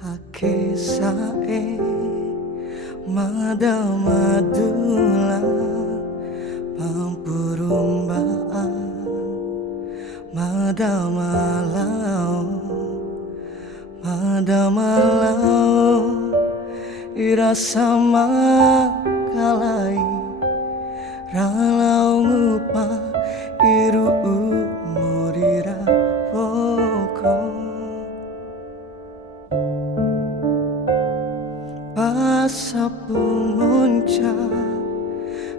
Ake sae mada madula pampurumbaan mada malau irasa makalai ralau ngupa iru umurira poko pasapu monca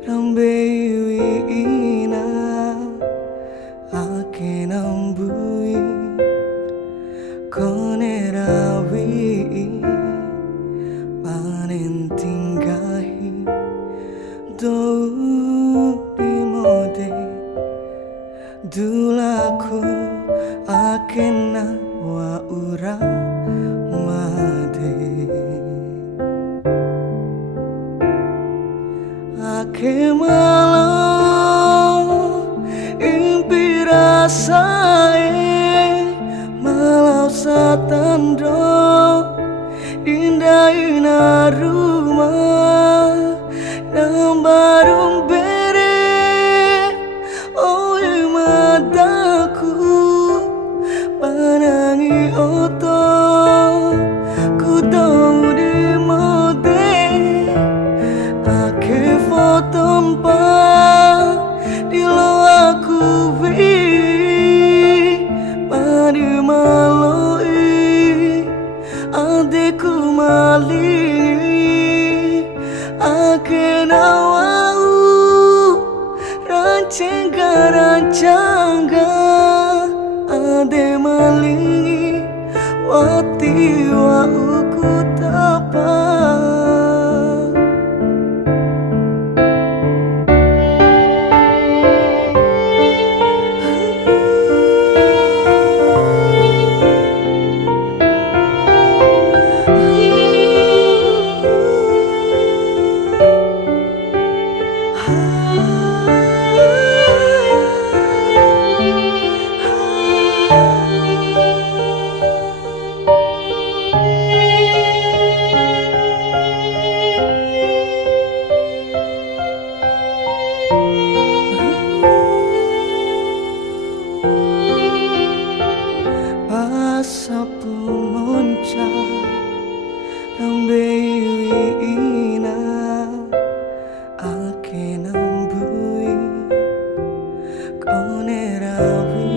rambe ina ake nambui konerawi panen tinggahi do di mode dulaku akena wa ura made ake malau impirasae malau satando indah ina rumah nambarum bere oi mataku panangi oto ku tau di mode ake foto di lo aku vi padi maloi adikku mali ake nawau rancangga ade malingi wati wa uku tapa pasapu monca rambe ina ake nambui konerawi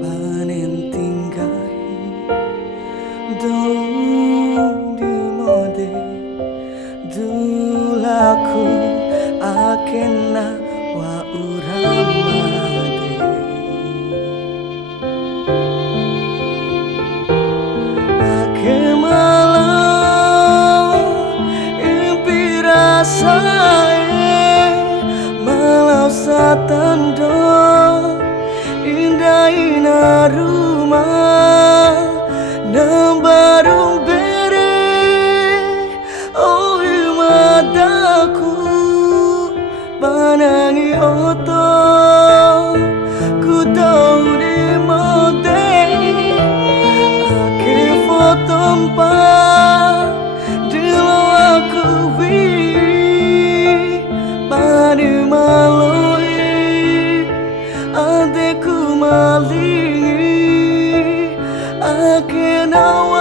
panen tinggahi do di mode dulaku akena wa uramade ake malau impirasae malau satando indah ina rumah nambarum bere oi mataku panangi oto ku tau di mode ake foto di lo aku vi padi maloi adikku malingi ake nawau